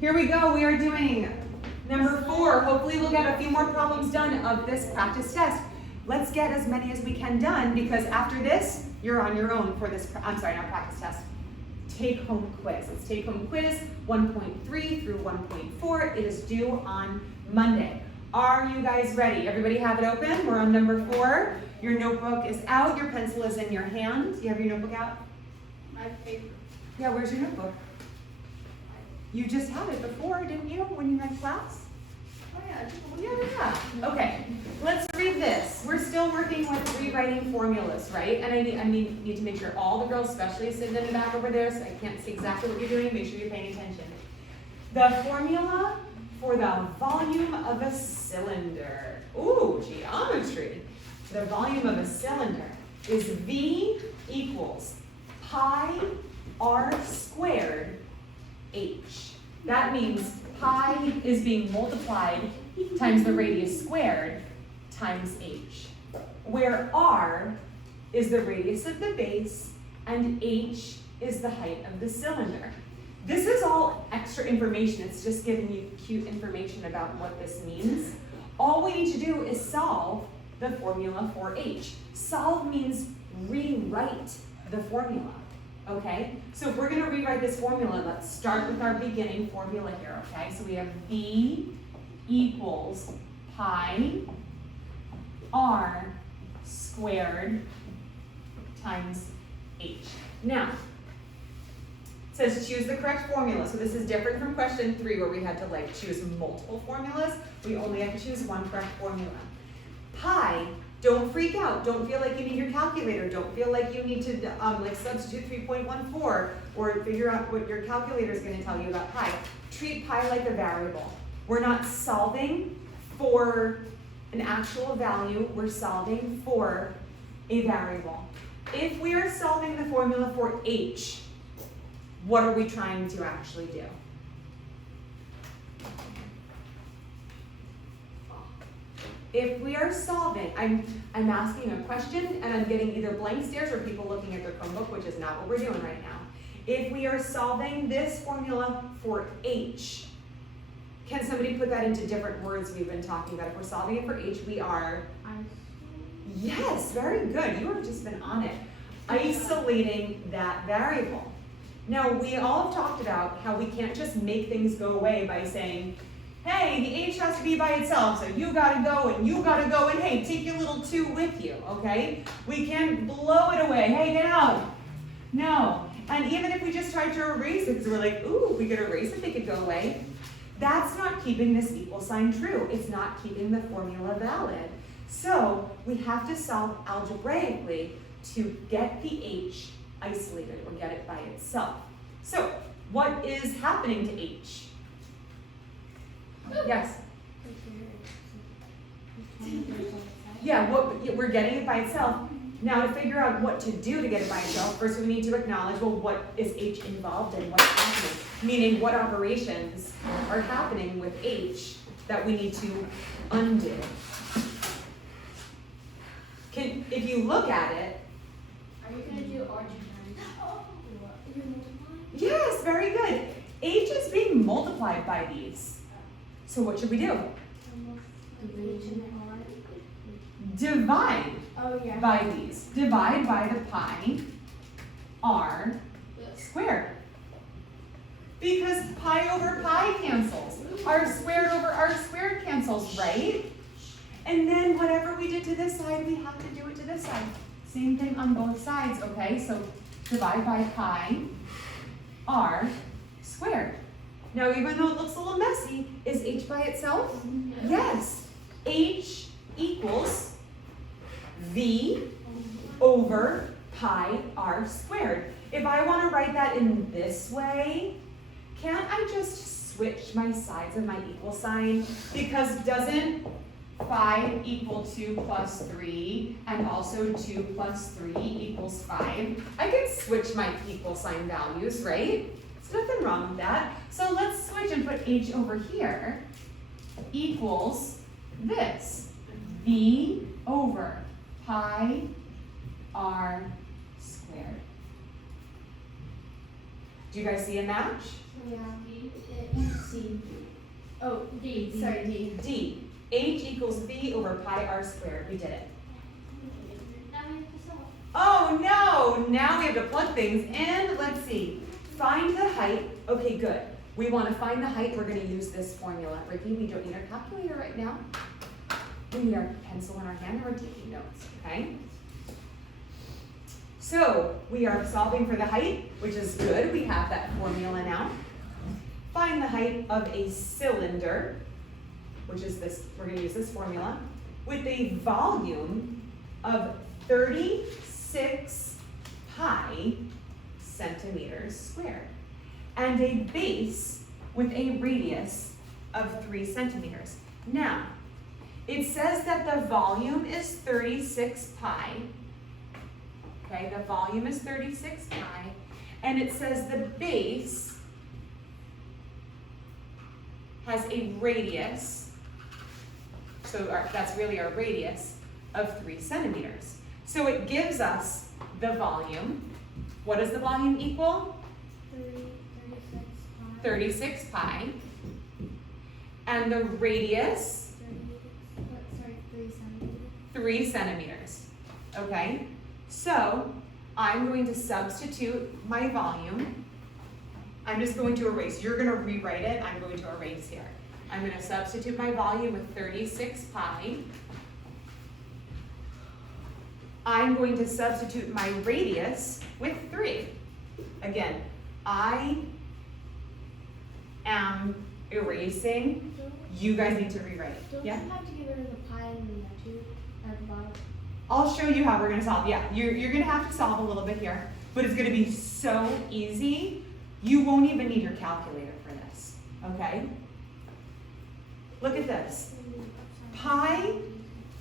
Here we go. We are doing number 4. Hopefully we'll get a few more problems done of this practice test. Let's get as many as we can done because after this, you're on your own for this, not practice test. Take home quiz. Let's take home quiz 1.3 through 1.4. It is due on Monday. Are you guys ready? Everybody have it open? We're on number 4. Your notebook is out. Your pencil is in your hand. Do you have your notebook out? My paper. Yeah, where's your notebook? You just had it before, didn't you, when you had class? Oh yeah. Yeah. Okay, let's read this. We're still working with rewriting formulas, right? And I need to make sure all the girls, especially sitting in the back over there, so I can't see exactly what you're doing, make sure you're paying attention. The formula for the volume of a cylinder. Ooh, geometry. The volume of a cylinder is V equals pi r squared h. That means pi is being multiplied times the radius squared times h, where r is the radius of the base and h is the height of the cylinder. This is all extra information. It's just giving you cute information about what this means. All we need to do is solve the formula for h. Solve means rewrite the formula. Okay, so if we're going to rewrite this formula, let's start with our beginning formula here, okay? So we have V equals pi r squared times h. Now, it says choose the correct formula. So this is different from question 3 where we had to choose multiple formulas. We only have to choose one correct formula. Pi, don't freak out. Don't feel like you need your calculator. Don't feel like you need to substitute 3.14 or figure out what your calculator is going to tell you about pi. Treat pi like a variable. We're not solving for an actual value. We're solving for a variable. If we are solving the formula for h, what are we trying to actually do? If we are solving, I'm asking a question and I'm getting either blank stares or people looking at their Chromebook, which is not what we're doing right now. If we are solving this formula for h, can somebody put that into different words we've been talking about? If we're solving it for h, we are, yes, very good. You have just been on it. Isolating that variable. Now, we all have talked about how we can't just make things go away by saying, hey, the h has to be by itself, so you gotta go and you gotta go, and hey, take your little 2 with you, okay? We can't blow it away. Hey, get out. No. And even if we just tried to erase it, because we're like, ooh, we could erase it, they could go away. That's not keeping this equal sign true. It's not keeping the formula valid. So we have to solve algebraically to get the h isolated or get it by itself. So what is happening to h? Yes? Yeah, we're getting it by itself. Now to figure out what to do to get it by itself, first we need to acknowledge, well, what is h involved in? What's happening? Meaning what operations are happening with h that we need to undo. If you look at it. Are you going to do algebra? Yes, very good. H is being multiplied by these. So what should we do? Divide by these. Divide by the pi r squared. Because pi over pi cancels. R squared over r squared cancels, right? And then whatever we did to this side, we have to do it to this side. Same thing on both sides, okay? So divide by pi r squared. Now, even though it looks a little messy, is h by itself? Yes. H equals V over pi r squared. If I want to write that in this way, can't I just switch my sides of my equal sign? Because doesn't 5 equal 2 plus 3 and also 2 plus 3 equals 5? I can switch my equal sign values, right? There's nothing wrong with that. So let's switch and put h over here equals this. V over pi r squared. Do you guys see a match? Yeah. C. Oh, D. Sorry, D. D. H equals V over pi r squared. We did it. Now we have to solve. Oh no! Now we have to plug things in. Let's see. Find the height. Okay, good. We want to find the height. We're going to use this formula. Ricky, we don't need our calculator right now. We need our pencil in our hand and we're taking notes, okay? So we are solving for the height, which is good. We have that formula now. Find the height of a cylinder, which is this, we're going to use this formula, with a volume of 36 pi centimeters squared, and a base with a radius of 3 centimeters. Now, it says that the volume is 36 pi. Okay, the volume is 36 pi, and it says the base has a radius, so that's really our radius, of 3 centimeters. So it gives us the volume. What does the volume equal? 36 pi. And the radius? 3 centimeters. Okay, so I'm going to substitute my volume. I'm just going to erase. You're going to rewrite it. I'm going to erase here. I'm going to substitute my volume with 36 pi. I'm going to substitute my radius with 3. Again, I am erasing. You guys need to rewrite it. Don't Yeah? you have to get rid of the pi and the 2 at the bottom? I'll show you how we're going to solve. Yeah, you're going to have to solve a little bit here, but it's going to be so easy. You won't even need your calculator for this, okay? Look at this. Pi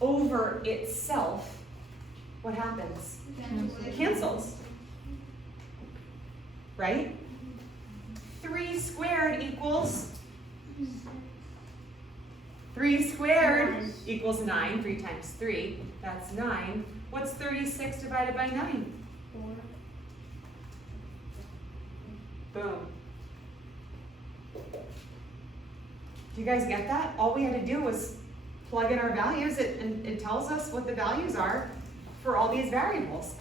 over itself, what happens? It cancels, right? 3 squared equals 3 squared equals 9. 3 times 3, that's 9. What's 36 divided by 9? 4. Boom. Do you guys get that? All we had to do was plug in our values, and it tells us what the values are for all these variables.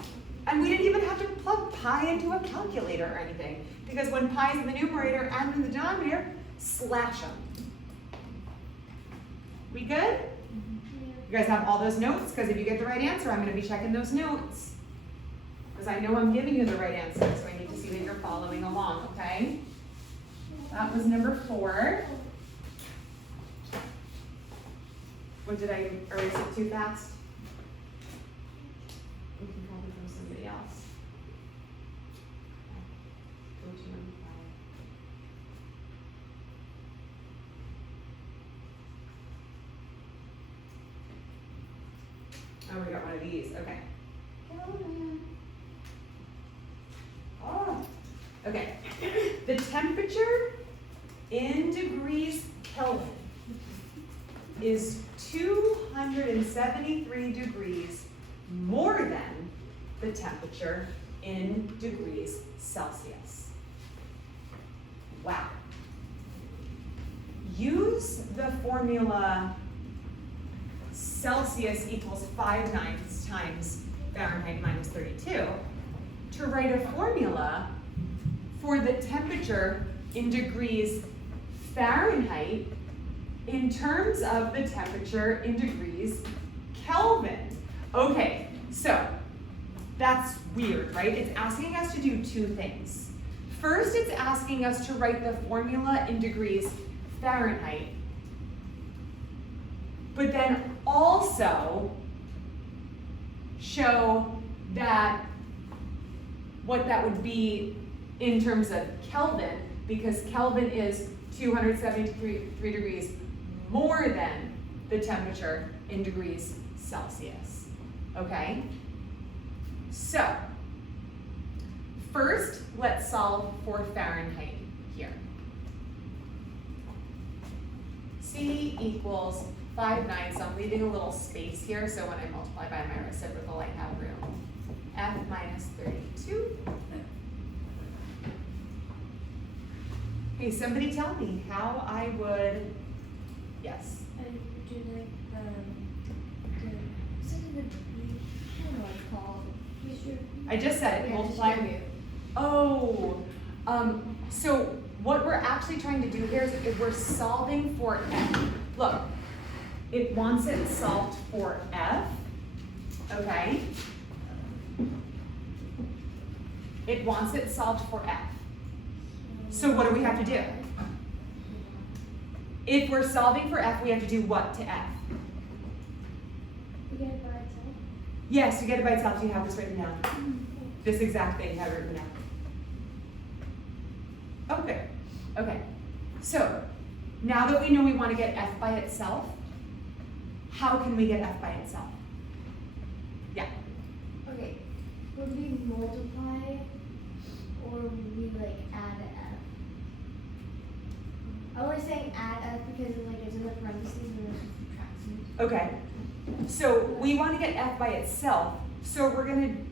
And we didn't even have to plug pi into a calculator or anything, because when pi is in the numerator and in the denominator, slash them. We good? You guys have all those notes? Because if you get the right answer, I'm going to be checking those notes. Because I know I'm giving you the right answer, so I need to see that you're following along, okay? That was number 4. What, did I erase it too fast? We can probably from somebody else. Go to number 5. Oh, we got one of these, okay. Oh, okay. The temperature in degrees Kelvin is 273 degrees more than the temperature in degrees Celsius. Wow. Use the formula Celsius equals 5/9 times Fahrenheit minus 32 to write a formula for the temperature in degrees Fahrenheit in terms of the temperature in degrees Kelvin. Okay, so that's weird, right? It's asking us to do 2 things. First, it's asking us to write the formula in degrees Fahrenheit, but then also show that what that would be in terms of Kelvin, because Kelvin is 273 degrees more than the temperature in degrees Celsius, okay? So, first, let's solve for Fahrenheit here. C equals 5/9, so I'm leaving a little space here, so when I multiply by my reciprocal, I have room. F minus 32. Hey, somebody tell me how I would, yes. I do like something with I don't know what it's called. I just said it, Yeah, multiply. distribute. Oh, so what we're actually trying to do here is if we're solving for f. Look, it wants it solved for f, okay? It wants it solved for f. So what do we have to do? If we're solving for f, we have to do what to f? You get it by itself? Yes, you get it by itself, you have this written down. This exact thing, you have it written down. Okay, okay. So, now that we know we want to get f by itself, how can we get f by itself? Yeah. Okay. Would we multiply or would we like add f? I'm only saying add f because like it's in the parentheses and there's subtractions. Okay. So we want to get f by itself, so we're going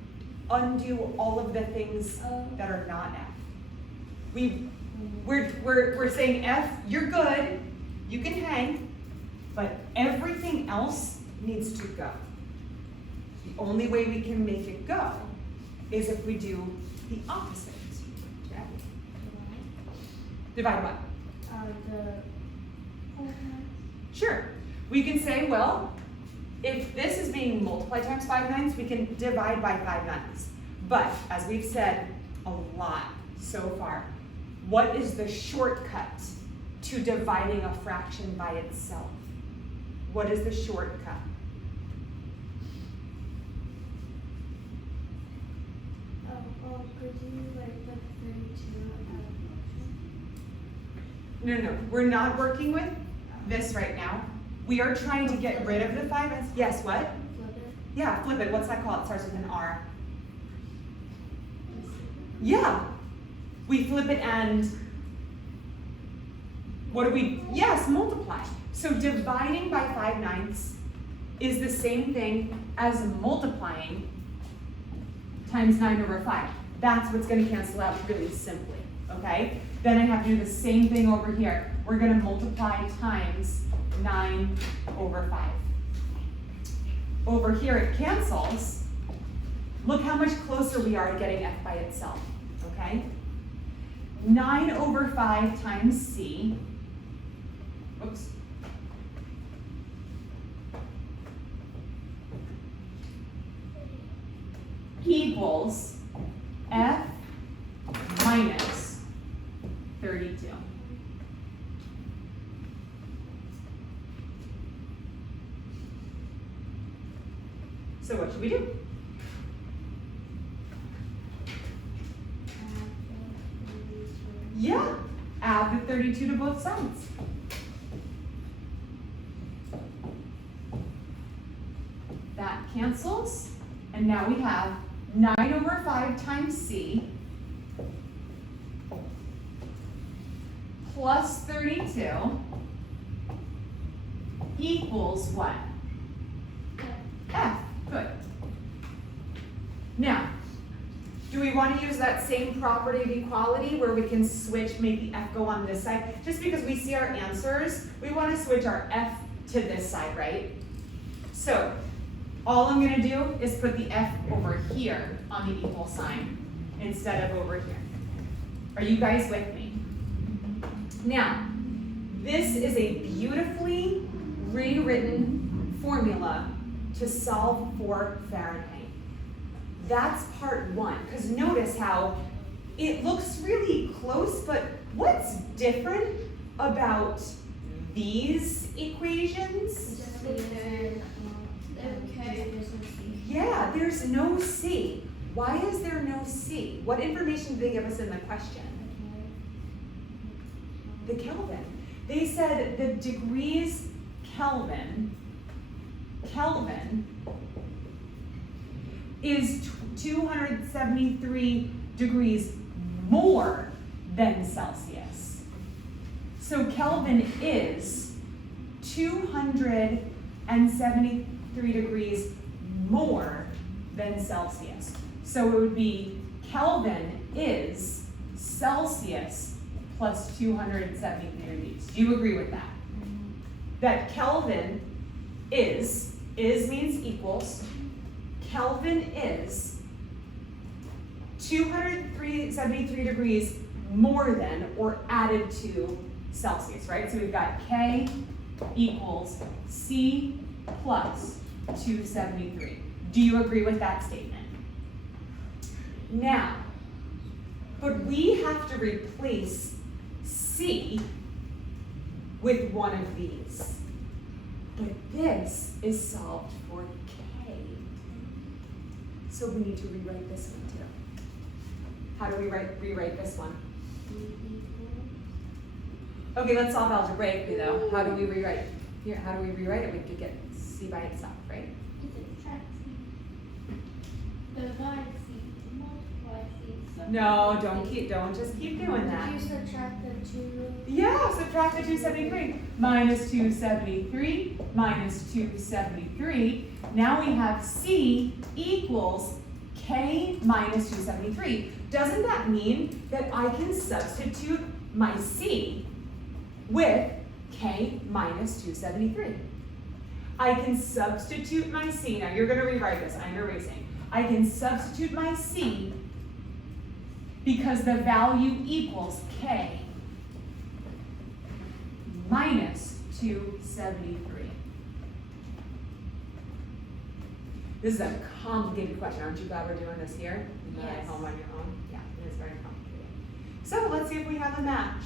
to undo all of the things that are not f. We're saying f, you're good, you can hang, but everything else needs to go. The only way we can make it go is if we do the opposite. Divide what? Sure. We can say, well, if this is being multiplied times 5 nines, we can divide by 5 nines. But, as we've said a lot so far, what is the shortcut to dividing a fraction by itself? What is the shortcut? Could you like put 32 No, we're not working with this right now. We are trying to get rid of the 5 nines. Yes, what? flip it? Yeah, flip it. What's that called? It starts with an R. Yeah. We flip it and what do we? Yes, multiply. So dividing by 5 nines is the same thing as multiplying times 9 over 5. That's what's going to cancel out really simply, okay? Then I have to do the same thing over here. We're going to multiply times 9 over 5. Over here it cancels. Look how much closer we are to getting f by itself, okay? 9 over 5 times c, oops, equals f minus 32. So what should we do? Yeah, add the 32 to both sides. That cancels, and now we have 9 over 5 times c plus 32 equals what? F. Good. Now, do we want to use that same property of equality where we can switch, make the f go on this side? Just because we see our answers, we want to switch our f to this side, right? So, all I'm going to do is put the f over here on the equal sign instead of over here. Are you guys with me? Now, this is a beautifully rewritten formula to solve for Fahrenheit. That's part 1, because notice how it looks really close, but what's different about these equations? Yeah, there's no C. Why is there no C? What information did they give us in the question? The Kelvin. They said the degrees Kelvin is 273 degrees more than Celsius. So Kelvin is 273 degrees more than Celsius. So it would be Kelvin is Celsius plus 273 degrees. Do you agree with that? That Kelvin is means equals, Kelvin is 273 degrees more than or added to Celsius, right? So we've got K equals C plus 273. Do you agree with that statement? Now, but we have to replace C with one of these. But this is solved for K. So we need to rewrite this one too. How do we rewrite this one? Okay, let's solve algebraically though. How do we rewrite? Here, how do we rewrite it? We could get C by itself, right? Divide C, multiply C. No, don't just keep doing that. You subtract the 2. Yeah, subtract the 273. Minus 273 minus 273. Now we have C equals K minus 273. Doesn't that mean that I can substitute my C with K minus 273? I can substitute my C. Now you're going to rewrite this. I'm erasing. I can substitute my C because the value equals K minus 273. This is a complicated question. Aren't you glad we're doing this here? Not at home on your own? Yeah, it is very complicated. So let's see if we have a match.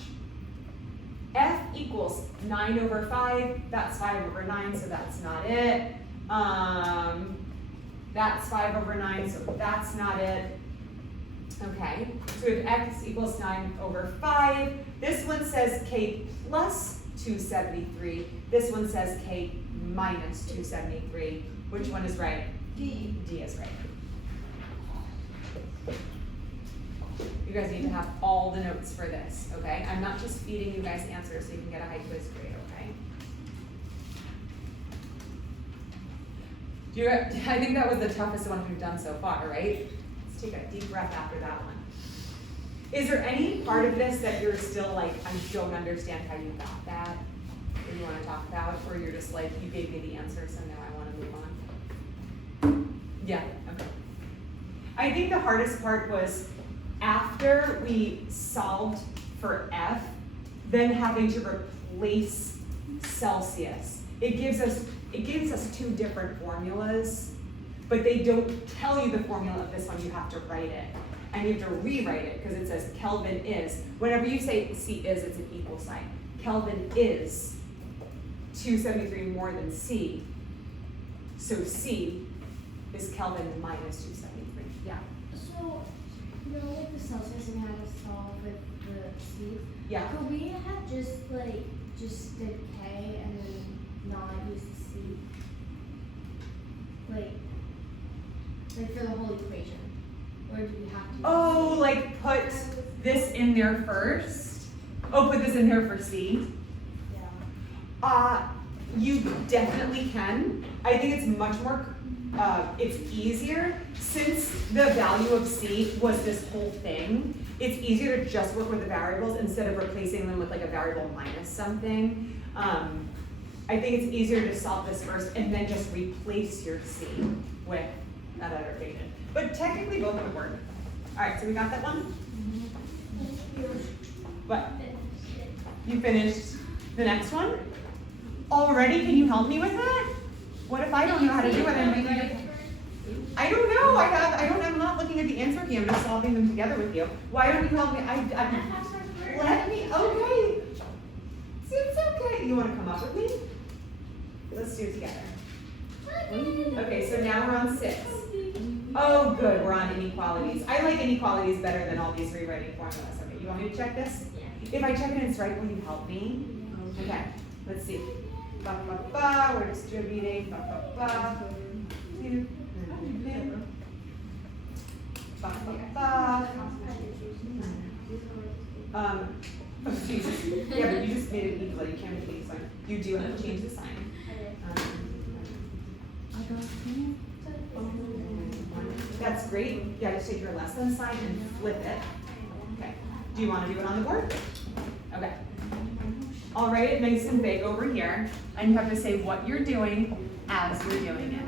F equals 9 over 5. That's 5 over 9, so that's not it. That's 5 over 9, so that's not it. Okay, so we have X equals 9 over 5. This one says K plus 273. This one says K minus 273. Which one is right? D. D is right. You guys need to have all the notes for this, okay? I'm not just feeding you guys answers so you can get a high quiz grade, okay? I think that was the toughest one we've done so far, right? Let's take a deep breath after that one. Is there any part of this that you're still like, I don't understand how you got that, or you want to talk about, or you're just like, you gave me the answer, so now I want to move on? Yeah, okay. I think the hardest part was after we solved for F, then having to replace Celsius. It gives us two different formulas, but they don't tell you the formula of this one. You have to write it, and you have to rewrite it because it says Kelvin is. Whenever you say C is, it's an equal sign. Kelvin is 273 more than C, so C is Kelvin minus 273. Yeah. So, you know, with the Celsius and how to solve with the C. Yeah. Could we have just did K and then not use the C? Like for the whole equation, or do we have to? Oh, like put this in there first. Oh, put this in there for C. Yeah. You definitely can. I think it's much more. It's easier since the value of C was this whole thing. It's easier to just work with the variables instead of replacing them with like a variable minus something. I think it's easier to solve this first and then just replace your C with that other equation. But technically both would work. All right, so we got that one? What? You finished the next one? Already? Can you help me with that? What if I don't know how to do it and make it? I don't know. I'm not looking at the answer key. I'm just solving them together with you. Why don't you help me? Let me. Okay. It's okay. You want to come up with me? Let's do it together. Okay. So now we're on 6. Oh, good. We're on inequalities. I like inequalities better than all these rewriting formulas. Okay. You want me to check this? If I check it and it's right, will you help me? Okay. Let's see. Ba, ba, ba, we're distributing, ba, ba, ba, two, ba, ba, ba. Oh, Jesus. Yeah, but you just made it equal, you can't make it equal. You do have to change the sign. That's great. Yeah, just take your less than sign and flip it. Okay. Do you want to do it on the board? I'll write it nice and big over here, and you have to say what you're doing as you're doing it.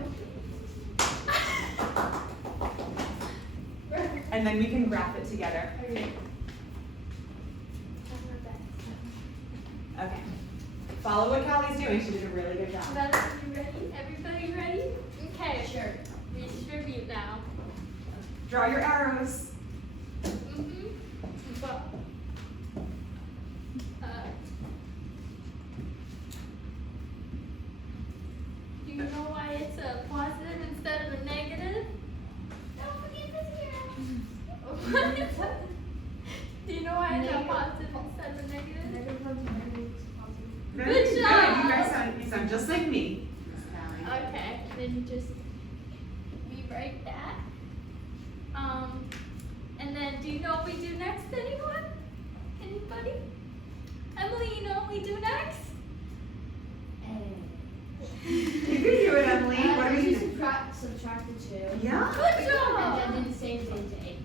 And then we can graph it together. Okay. Follow what Callie's doing. She did a really good job. You ready? Everybody ready? Okay. Sure. Redistribute now. Draw your arrows. But, do you know why it's a positive instead of a negative? Don't forget this here. Do you know why it's a positive instead of a negative? Good job. You guys sound just like me. Okay, then just rewrite that. And then do you know what we do next, anyone? Anybody? Emily, you know what we do next? You can do it, Emily. What are we doing? Subtract the two. Yeah. Good And job. then do the same thing to 8.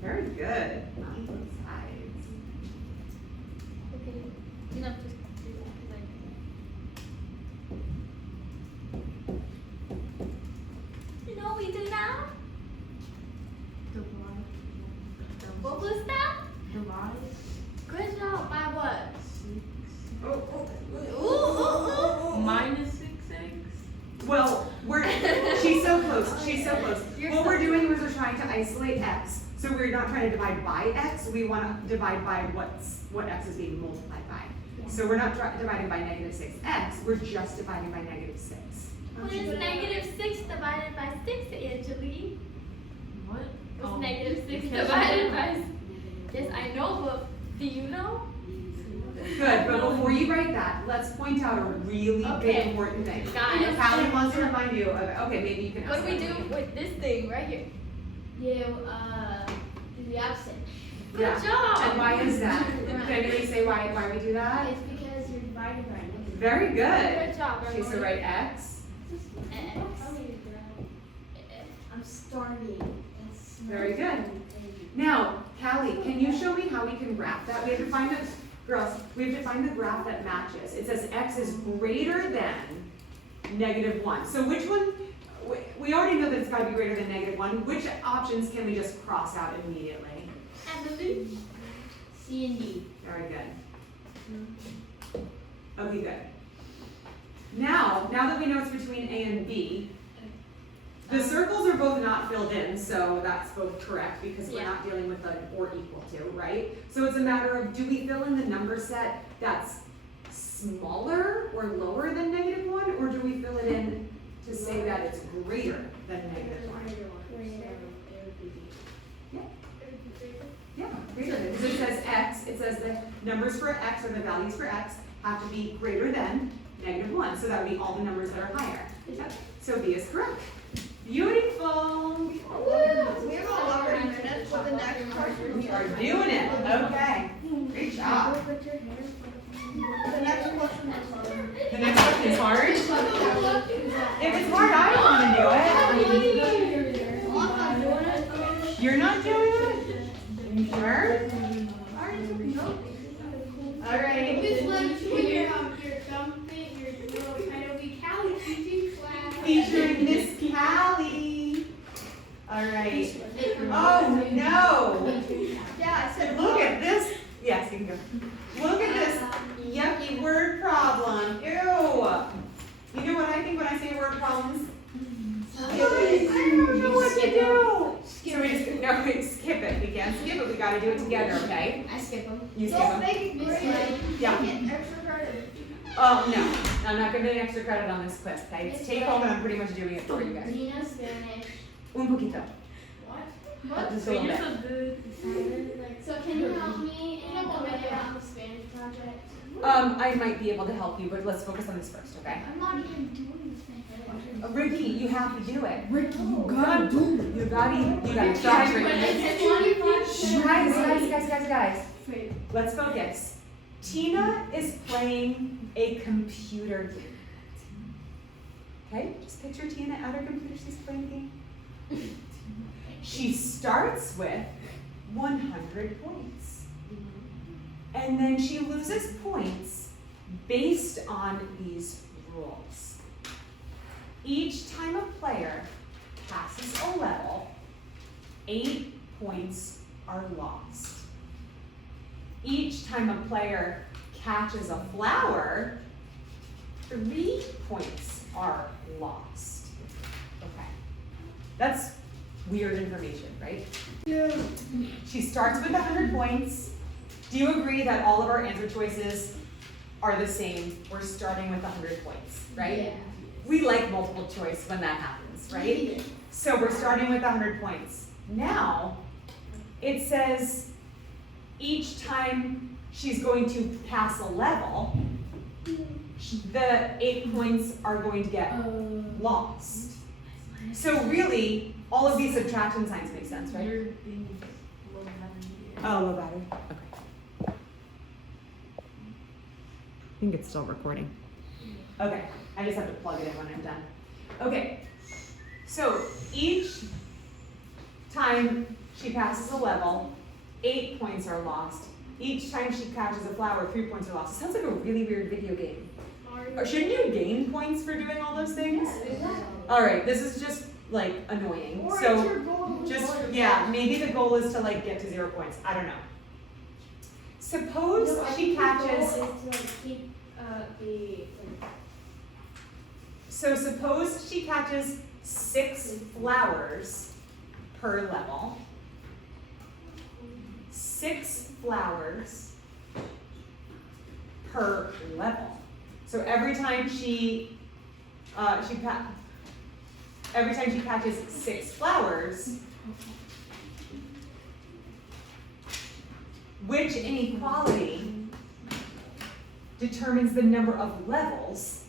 Very good. On both sides. Okay, you know, just do that. You know what we do now? What was that? Good job. By what? Minus 6x? Well, she's so close. She's so close. What we're doing is we're trying to isolate x. So we're not trying to divide by x. We want to divide by what x is being multiplied by. So we're not dividing by negative 6x. We're just dividing by negative 6. What is negative 6 divided by 6, Angeline? What? What's negative 6 divided by? Yes, I know, but do you know? Good, but before you write that, let's point out a really big Okay. important thing. Guys. Callie wants to remind you of, okay, maybe you can ask What do we do Emily. with this thing right here? You do the opposite. Good Yeah. job. And why is that? Can anybody say why we do that? It's because you're dividing by negative. Very good. Good job, Okay, so everyone. write x. I'm starving. It's Very good. Now, Callie, can you show me how we can graph that? We have to find the, girls, we have to find the graph that matches. It says x is greater than -1. So which one, we already know that it's gotta be greater than -1. Which options can we just cross out immediately? Emily. C and D. Very good. Okay, good. Now that we know it's between A and B, the circles are both not filled in, so that's both correct because we're Yeah. not dealing with an or equal to, right? So it's a matter of, do we fill in the number set that's smaller or lower than -1, or do we fill it in to say that it's greater than -1? Yeah, greater than, because it says x, it says the numbers for x or the values for x have to be greater than -1, so that would be all the numbers that are higher. So B is correct. Beautiful. We have a lot of minutes for the next question. We are doing it. Okay. Great job. The next question is hard. The next question is hard. If it's hard, I don't want to do it. You're not doing it? You sure? All right. Featuring Miss Callie. All right. Oh no. Yeah, I said Look at this. Yes, you can go. Look at this yucky word problem. Ew. You know what I think when I say word problems? I don't know what to do. So we just skip it. We can't skip it. We got to do it together, okay? I skip them. You skip Don't them. make it great. Yeah. Get extra credit. Oh no, I'm not gonna get extra credit on this quiz. Okay, it's take home, and I'm pretty much doing it for you guys. Dina, Spanish. Un poquito. What? Just a little You're bit. so good. So can you help me and write on the Spanish project? I might be able to help you, but let's focus on this first, okay? I'm not even doing the Spanish project. Ricky, you have to do it. Ricky, you gotta do it. You gotta try, Ricky. Guys. Let's focus. Tina is playing a computer game. Okay, just picture Tina at her computer, she's playing a game. She starts with 100 points. And then she loses points based on these rules. Each time a player passes a level, 8 points are lost. Each time a player catches a flower, 3 points are lost. Okay, that's weird information, right? Yeah. She starts with 100 points. Do you agree that all of our answer choices are the same? We're starting with 100 points, right? Yeah. We like multiple choice when that happens, right? So we're starting with 100 points. Now, it says each time she's going to pass a level, the 8 points are going to get lost. So really, all of these subtraction signs make sense, right? Your thing is low battery. Oh, low battery. Okay. I think it's still recording. Okay, I just have to plug it in when I'm done. Okay, so each time she passes a level, 8 points are lost. Each time she catches a flower, 3 points are lost. It sounds like a really weird video game. Or shouldn't you gain points for doing all those things? All right, this is just like annoying. Or So it's your goal to just, avoid yeah, maybe the goal is to like get to 0 points. I don't know. Suppose she catches, so suppose she catches 6 flowers per level. 6 flowers per level. So every time she catches 6 flowers, which inequality determines the number of levels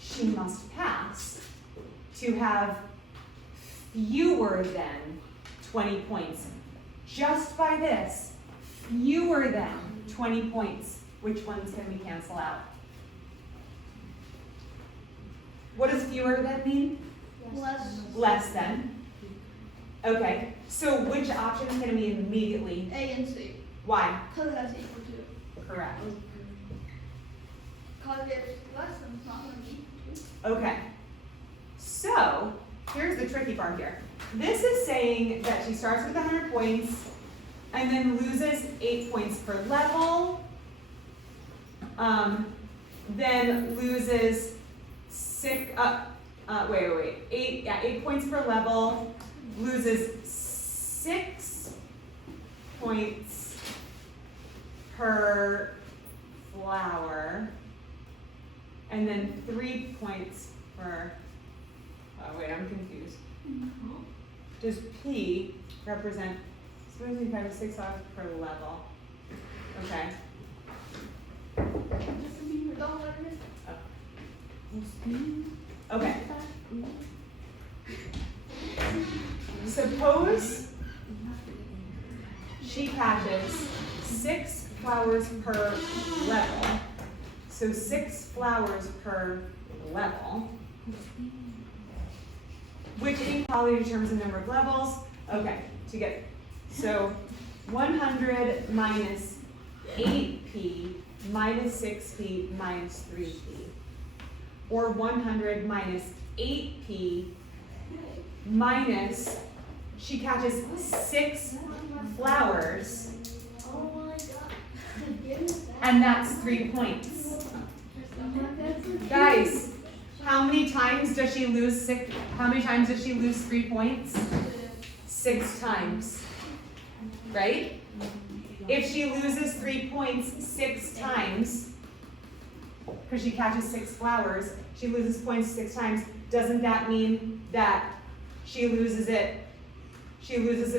she must pass to have fewer than 20 points? Just by this, fewer than 20 points. Which ones can we cancel out? What does fewer than mean? Less than. Okay, so which options can we immediately? A and C. Why? Because it has equal to. Correct. Because it's less than, it's not going to be equal to. Okay, so here's the tricky part here. This is saying that she starts with 100 points and then loses 8 points per level, then loses 8 points per level, loses 6 points per flower, and then 3 points per, oh wait, I'm confused. Does P represent, suppose we have 6 flowers per level? Okay. Don't let it. Okay. Suppose she catches 6 flowers per level. So 6 flowers per level. Which inequality determines the number of levels? Okay, to get, so 100 minus 8p minus 6p minus 3p. Or 100 minus 8p minus, she catches 6 flowers, Oh my god. and that's 3 points. Guys, how many times does she lose 6? How many times does she lose 3 points? 6 times, right? If she loses 3 points 6 times, because she catches 6 flowers, she loses points 6 times, doesn't that mean that she loses the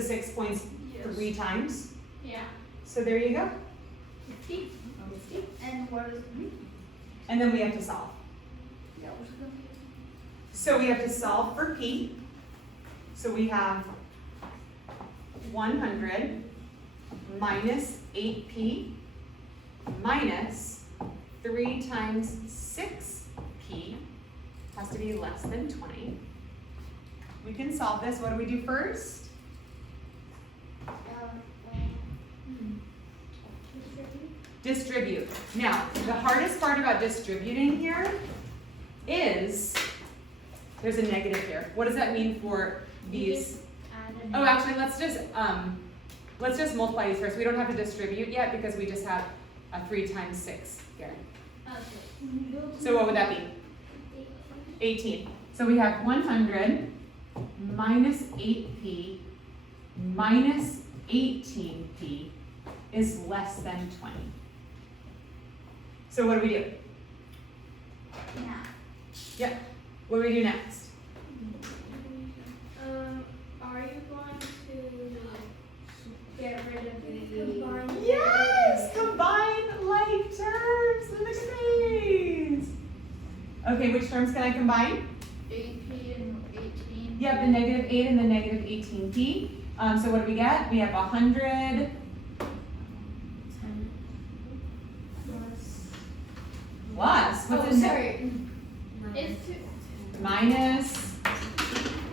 6 points 3 times? Yeah. So there you go. And what is it? And then we have to solve. Yeah, what's it going to be? So we have to solve for P. So we have 100 minus 8p minus 3 times 6p has to be less than 20. We can solve this. What do we do first? Distribute. Now, the hardest part part about distributing here is, there's a negative here. What does that mean for these? Oh, actually, let's just multiply these first. We don't have to distribute yet because we just have a 3 times 6 here. So what would that be? 18. So we have 100 minus 8p minus 18p is less than 20. So what do we do? Yep. What do we do next? Are you going to get rid of the Yes! Combine like terms. Look at these. Okay, which terms can I combine? 8p and 18. Yep, the negative 8 and the negative 18p. So what do we get? We have 100 plus. What's in sorry. It's 2. minus.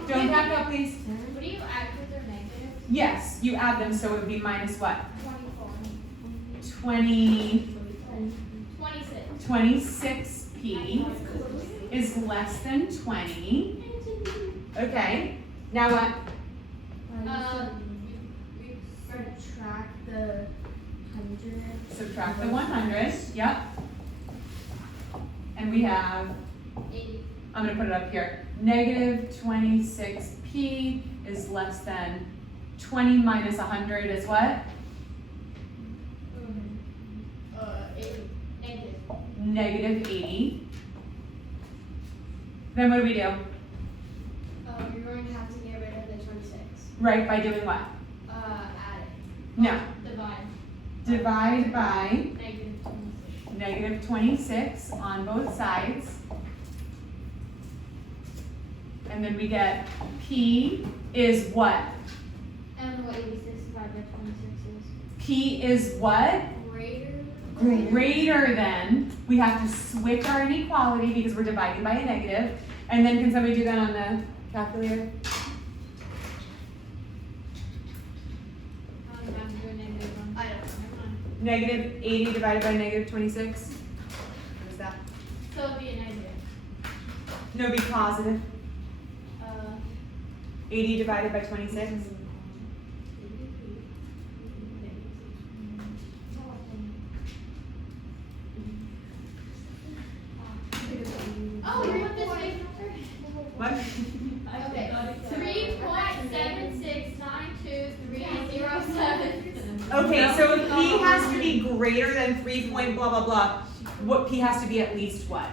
Don't back up, please. What do you add because they're negative? Yes, you add them, so it would be minus what? 24. 26. 26p is less than 20. Okay, now what? Subtract the 100. Subtract the 100, yep. And we have, 80. I'm gonna put it up here, negative 26p is less than 20 minus 100 is what? 80. Negative. Negative 80. Then what do we do? You're going to have to get rid of the 26. Right, by doing what? Add it. No, Divide. divide by Negative 26. negative 26 on both sides. And then we get p is what? I don't know what 86 divided by 26 is. P is what? Greater than. We have to switch our inequality because we're dividing by a negative. And then can somebody do that on the calculator? I'm doing negative 1. I don't know. Negative 80 divided by negative 26. What is that? So it'd be a negative. No, be positive. 80 divided by 26. Oh, you want this big number? What? Okay. 3.7692307. Okay, so if p has to be greater than 3 point blah blah blah, what p has to be at least what?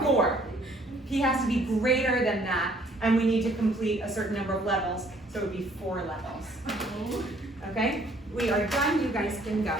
4. P has to be greater than that, and we need to complete a certain number of levels, so it would be 4 levels. Okay? We are done, you guys can go.